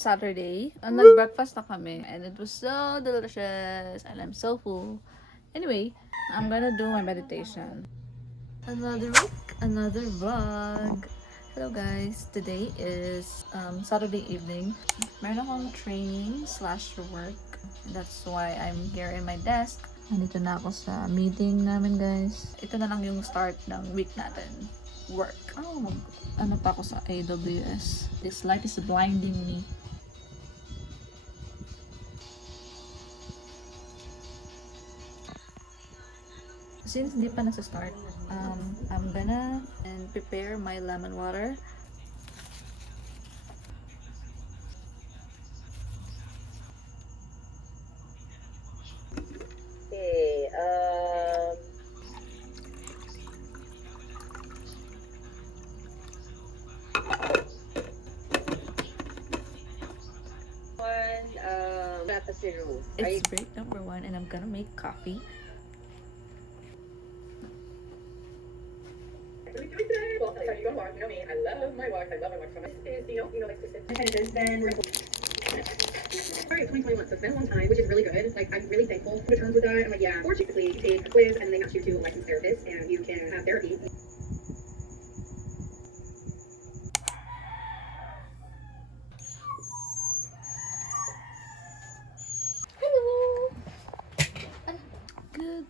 Saturday. Nag-breakfast na kami and it was so delicious and I'm so full. Anyway, I'm gonna do my meditation. Another week, another vlog. Hello guys, today is Saturday evening. Meron akong training slash work. That's why I'm here in my desk. Nandito na ako sa meeting namin guys. Ito na lang yung start ng week natin. Work. Ano pa ako sa AWS. This light is blinding me. Since hindi pa nasa-start, I'm gonna prepare my lemon water. Okay, fantasy rules. It's break number 1 and I'm gonna make coffee. Well, so you go to walk, you know me, I love my walk. This is, like specific. Then sorry, 2021, so it's been a long time, which is really good. Like, I'm really thankful for terms with that. I'm like, yeah, fortunately, you take a quiz and they match you to a licensed therapist and you can have therapy. Good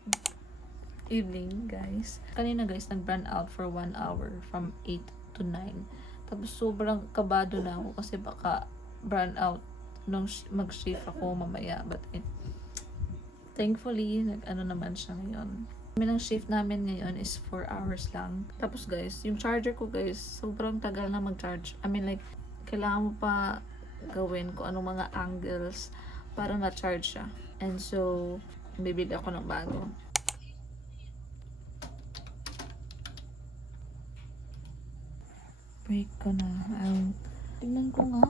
evening guys. Kanina guys, nag-run out for 1 hour from 8 to 9. Tapos sobrang kabado na ako kasi baka run out nung mag-shift ako mamaya. But thankfully, nag-ano naman siya ngayon. Ang shift namin ngayon is 4 hours lang. Tapos guys, yung charger ko guys, sobrang tagal na mag-charge. I mean like, kailangan mo pa gawin kung anong mga angles para ma-charge siya. And so, bibili ako ng bago. Break ko na. Tignan ko nga.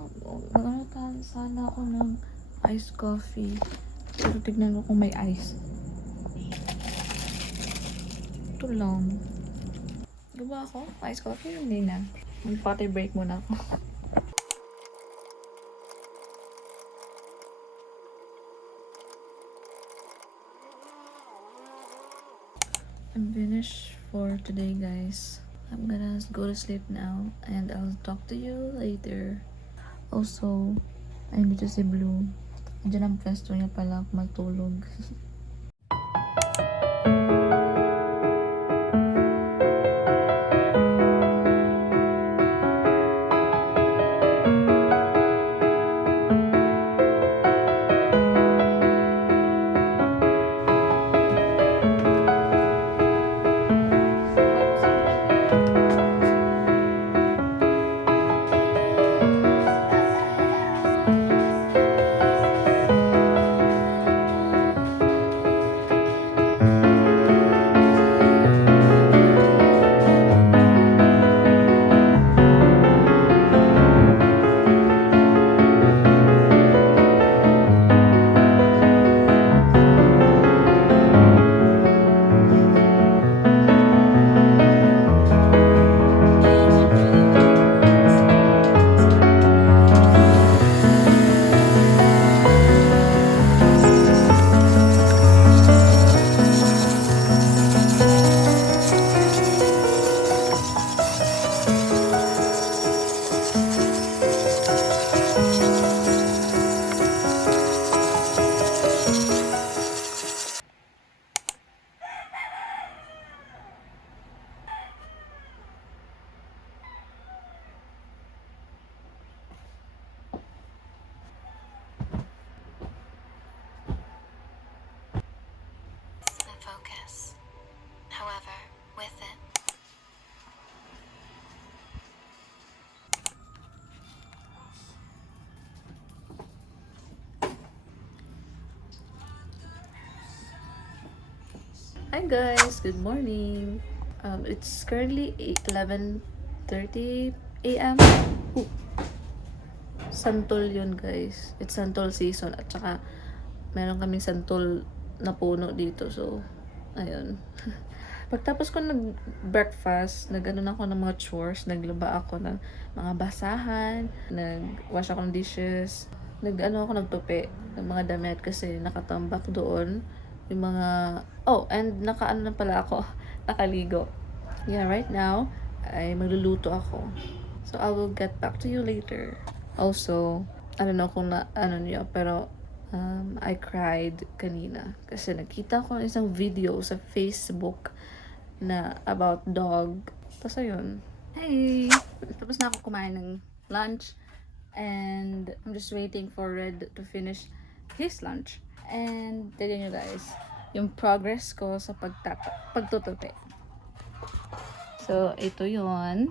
Maganotan sana ako ng iced coffee. Pero tignan ko kung may ice. Ito lang. Diba ako? Iced coffee? Hindi na. Mag-potty break muna ako. I'm finished for today guys. I'm gonna go to sleep now and I'll talk to you later. Also, I need to see Blue. Andiyan ang pwesto niya pala matulog. Focus. However, with it. Hi guys, good morning. It's currently 11:30 a.m. Santol yun guys. It's santol season at saka meron kaming santol na puno dito. So, ayun. Pagtapos ko nag-breakfast, nag-ano na ako ng mga chores, naglaba ako ng mga basahan, nag-wash ako ng dishes, nag-ano ako nagtupi ng mga damit kasi nakatambak doon yung mga, oh, and nakaano na pala ako, nakaligo. Yeah, right now, ay magluluto ako. So, I will get back to you later. Also, I don't know kung ano niyo, pero I cried kanina kasi nakita ko isang video sa Facebook na about dog. Tapos ayun. Hey! Tapos na ako kumain ng lunch. And I'm just waiting for Red to finish his lunch. And tignan nyo guys, yung progress ko sa pagtutupi. So, ito yon.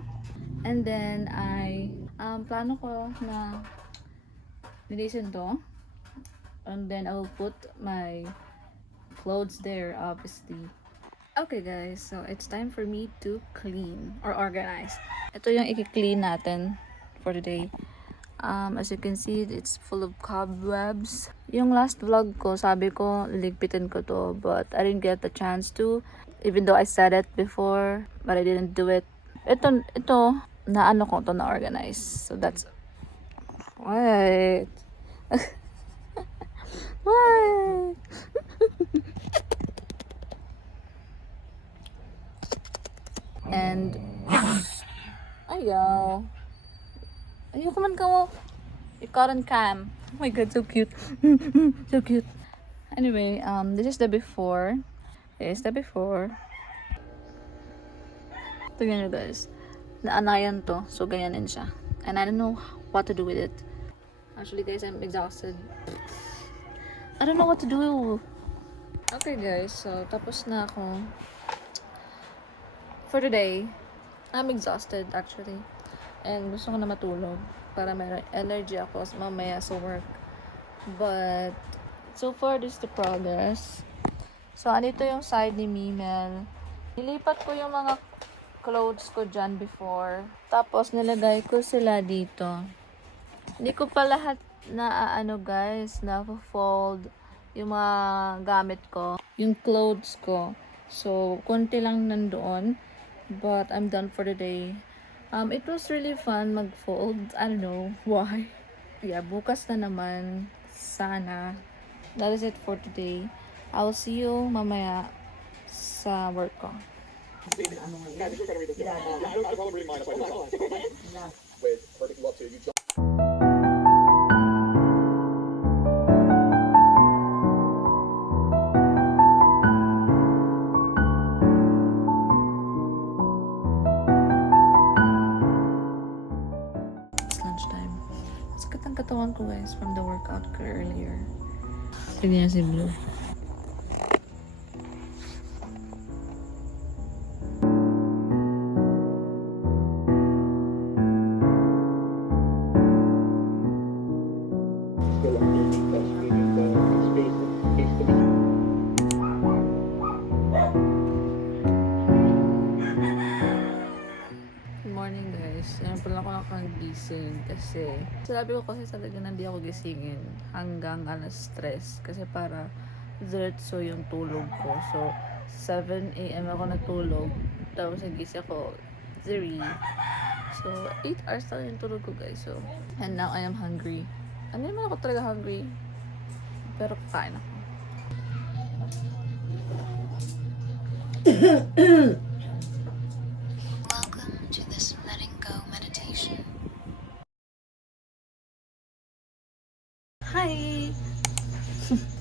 And then, plano ko na linisin to. And then, I will put my clothes there, obviously. Okay guys, so it's time for me to clean or organize. Ito yung i-clean natin for today. As you can see, it's full of cobwebs. Yung last vlog ko, sabi ko, ligpitin ko to, but I didn't get the chance to. Even though I said it before, but I didn't do it. Ito, na ano ko to na organize. So that's, wait. Wait. And ayaw. Ayoko man ka mo. You caught on cam. Oh my god, so cute. So cute. Anyway, this is the before. This is the before. Tignan nyo guys. Naanayan to. So ganyanin siya. And I don't know what to do with it. Actually guys, I'm exhausted. I don't know what to do. Okay guys, so tapos na ako. For today, I'm exhausted actually. And gusto ko na matulog para may energy ako mamaya sa work. But, so far, this is the progress. So, andito yung side ni Mimel. Nilipat ko yung mga clothes ko dyan before. Tapos, nilagay ko sila dito. Hindi ko pa lahat na, guys, na-fold yung mga gamit ko. Yung clothes ko. So, konti lang nandoon. But I'm done for the day. It was really fun mag-fold. I don't know why. Yeah, bukas na naman. Sana. That is it for today. I'll see you mamaya sa work ko. Katawan ko guys from the workout ko earlier. Tignan niya si Blue. Gising kasi sabi ko kasi talaga hindi ako gisingin hanggang alas 3 kasi para diretso yung tulog ko. So 7 AM ako natulog, tapos nagising ako 3. So 8 hours lang yung tulog ko guys. So and now I am hungry. Ano naman ako talaga hungry, pero kakain ako. Welcome to this letting go meditation. Hi!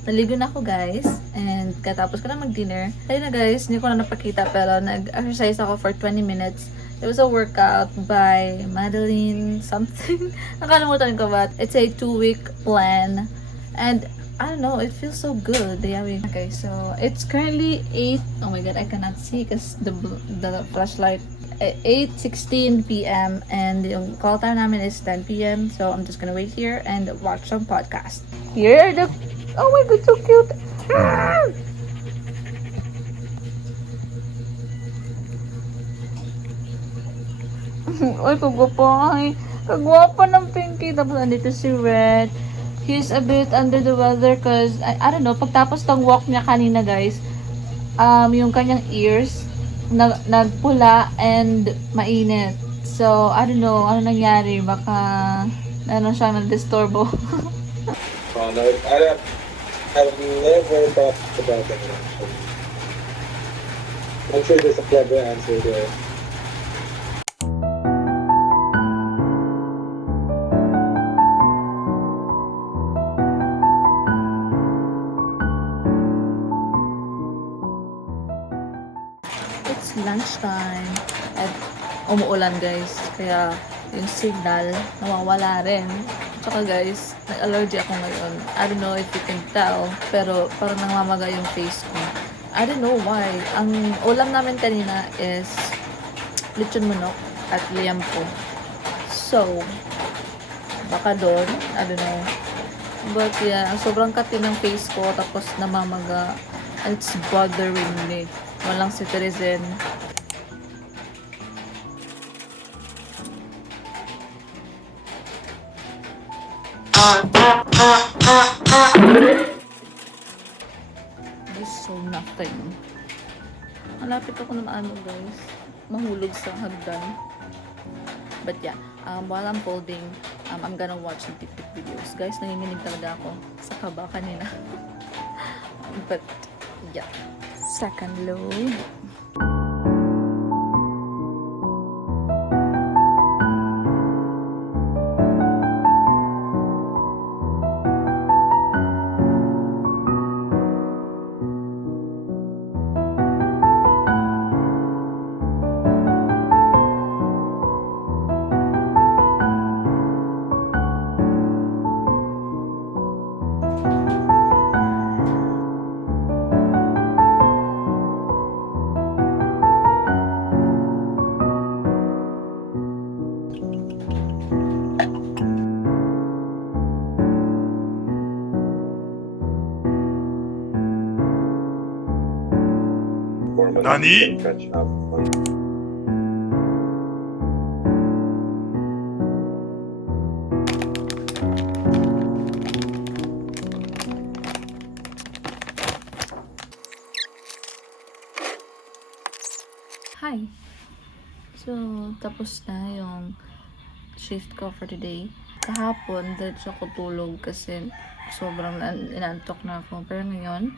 Naligo na ako guys, and katapos ko na mag-dinner. Ayun na guys, hindi ko na napakita pero nag-exercise ako for 20 minutes. It was a workout by Madeline something. Nakalimutan ko ba? It's a 2-week plan. And I don't know, it feels so good. Okay, so it's currently 8. Oh my god, I cannot see because the flashlight. 8:16 p.m. and yung call time namin is 10 p.m. So I'm just gonna wait here and watch some podcast. Here are the... Oh my god, so cute! Ay, kagwapa. Kagwapa ng Pinky. Tapos andito si Red. He's a bit under the weather cause, I don't know, pagtapos ng walk niya kanina guys, yung kanyang ears, nagpula and mainit. So, I don't know, ano nangyari, baka ano siyang nag-disturbo. Oh, no, I've never thought about that actually. I'm sure there's a clever answer there. It's lunchtime at umuulan guys, kaya yung signal nawawala rin. Tsaka guys, nag-allergy ako ngayon. I don't know if you can tell, pero parang namamaga yung face ko. I don't know why. Ang ulam namin kanina is lechon manok at liampo. So, baka doon, I don't know. But yeah, sobrang kati ng face ko, tapos namamaga. It's bothering me. Walang citizen. This is so nothing. Malapit ako na maano guys. Mahulog sa hagdan. But yeah, while I'm folding, I'm gonna watch some TikTok videos. Guys, nanginginig talaga ako sa kaba kanina. But yeah. Second load. Nani? Hi! So, tapos na yung shift ko for today. Kahapon, diretso ako tulog kasi sobrang inantok na ako. Pero ngayon,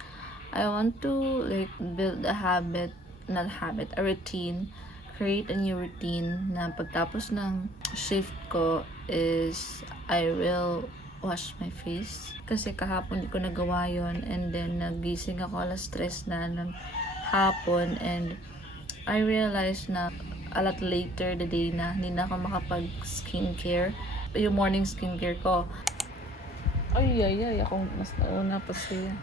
I want to like build a habit, not habit, a routine. Create a new routine na pagtapos ng shift ko is I will wash my face. Kasi kahapon di ko nagawa yon, and then nagising ako alas 3 na ng hapon, and I realized na a lot later the day na hindi na ako makapag skincare. Yung morning skincare ko. Ay, ako mas nauna pa siya.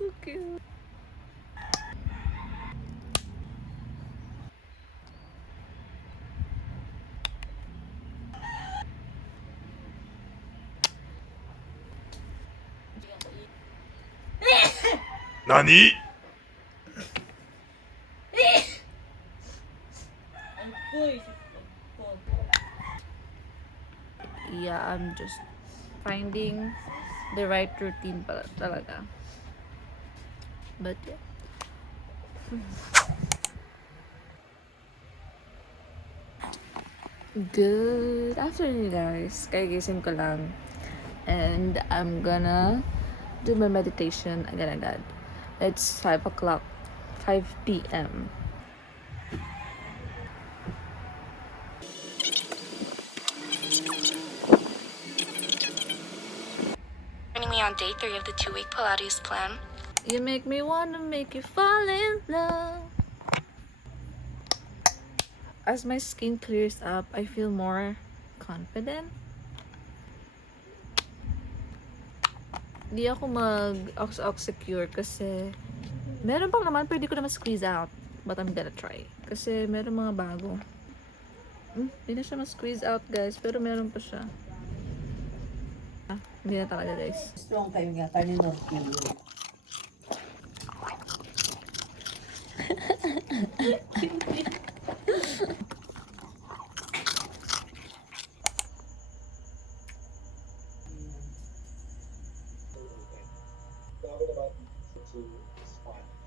So cute. Nani? Yeah, I'm just finding the right routine pala talaga. But yeah. Good afternoon guys. Kagising ko lang. And I'm gonna do my meditation agad-agad. It's 5 o'clock. 5 p.m. Joining me on day 3 of the 2-week Pilates plan. You make me wanna make you fall in love. As my skin clears up, I feel more confident. Di ako mag-ox-secure kasi meron pang naman, pwede ko naman squeeze out. But I'm gonna try. Kasi meron mga bago. Hindi na siya ma-squeeze out guys, pero meron pa siya. Hindi na talaga guys. Strong kayo nga, kanino Talking about to fun.